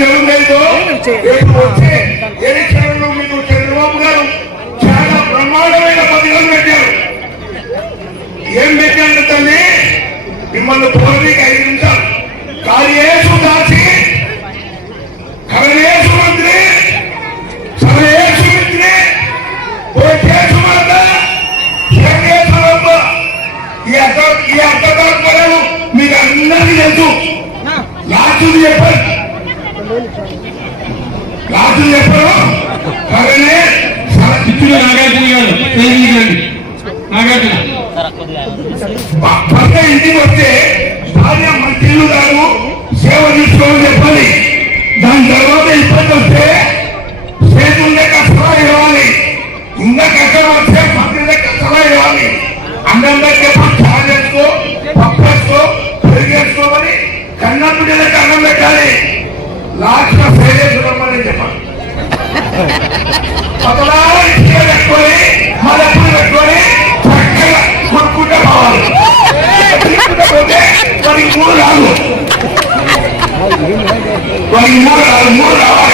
జరుగుతుందో రేపు వచ్చే ఎలక్షన్లో మీకు చంద్రబాబు గారు చాలా బ్రహ్మాండమైన పథకాలు పెట్టారు. ఏం పెట్టారు తల్లి? మిమ్మల్ని పోలీకి ఐదు నిమిషాలు. కార్యేషు దాచి కరణేషు మంత్రి సరయేషు మిత్రి పోషేషు మాత శరణేషు రబ్బ ఈ అర్థ ఈ అర్థకాలు మీకు అందరికీ తెలుసు. లాస్టుది చెప్పారు లాస్టుది చెప్పారు కరణే చిత్తూరు నాగార్జున గారు నాగార్జున. భర్త ఇంటికి వస్తే భార్య మంత్రులు గారు సేవ తీసుకోమని చెప్పాలి దాని తర్వాత ఇబ్బంది వస్తే చేతుండే కష్టమా ఇవ్వాలి. ఇంకా కష్టం వస్తే మంత్రుల కష్టమా ఇవ్వాలి. అందంగా చెప్పి చాలా చేసుకో పప్పు వేసుకో పెరుగు వేసుకోమని కన్న అన్నం పెట్టాలి. పెట్టుకొని మలపులు పెట్టుకొని చక్కగా కొనుక్కుంటే పోవాలి కొనుక్కుంటే పోతే వారికి మూడు రాదు వారికి మూడు రాదు మూడు రావాలి